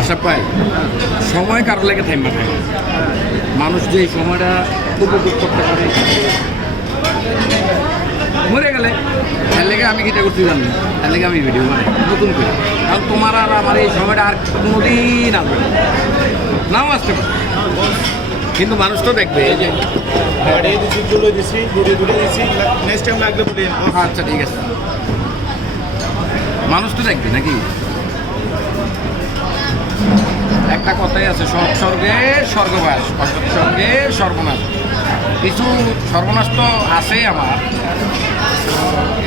আশা পাই সময় কারোর লেগে থাইমা থাকে মানুষ যে এই সময়টা উপভোগ করতে পারে মরে গেলে তার লেগে আমি কিটা করতে জানি তার লেগে আমি ভিডিও বানাই নতুন করে কারণ তোমার আর আমার এই সময়টা আর কোনোদিন আসবে না নাও আসতে পারে কিন্তু মানুষ তো দেখবে এই যে আচ্ছা ঠিক আছে মানুষ তো দেখবে নাকি একটা কথাই আছে সৎ স্বর্গে স্বর্গবাস অসৎ স্বর্গে সর্বনাশ কিছু সর্বনাশ তো আছেই আমার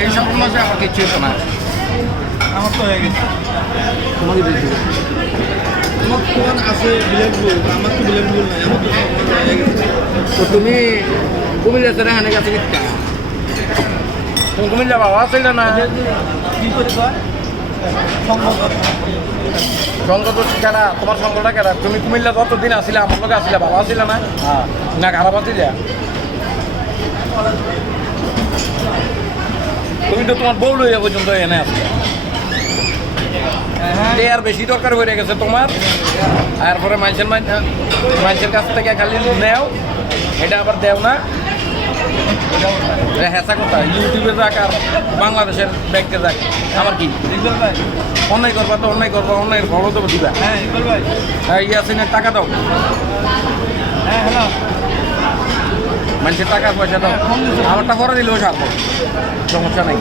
এই সর্বনাশে আমার কিচ্ছু হতো না আমার তো হয়ে গেছে তোমাকে দেখি আমার তোমার আছে বিলাসবহুল আমার তো বিলাসবহুল নাই আমার তো হয়ে গেছে তো তুমি কুমিল্লা ছেড়ে হানে গেছে কি তুমি কুমিল্লা বাবা আছে না কি করে কয় সঙ্গ তো কেনা তোমার সঙ্গটা কেনা তুমি কুমিল্লা যতদিন আসলে আমার লোক আসলে বাবা আসলে না না খারাপ আসলে তুমি তো তোমার বউ লইয়া পর্যন্ত এনে আসলে আর বেশি দরকার হয়ে গেছে তোমার তারপরে মানুষের কাছ থেকে খালি নেও এটা আবার দেও না হেসা কথা ইউটিউবে যাক আর বাংলাদেশের ব্যাংকে যাক আমার কি অন্যায় করবা তো অন্যায় করবা অন্যায়ের ফলও তো দিবা হ্যাঁ ইয়াসিনের টাকা দাও হ্যাঁ হ্যালো মানুষের টাকা পয়সা দাও আমারটা করে দিলেও সারবো সমস্যা নেই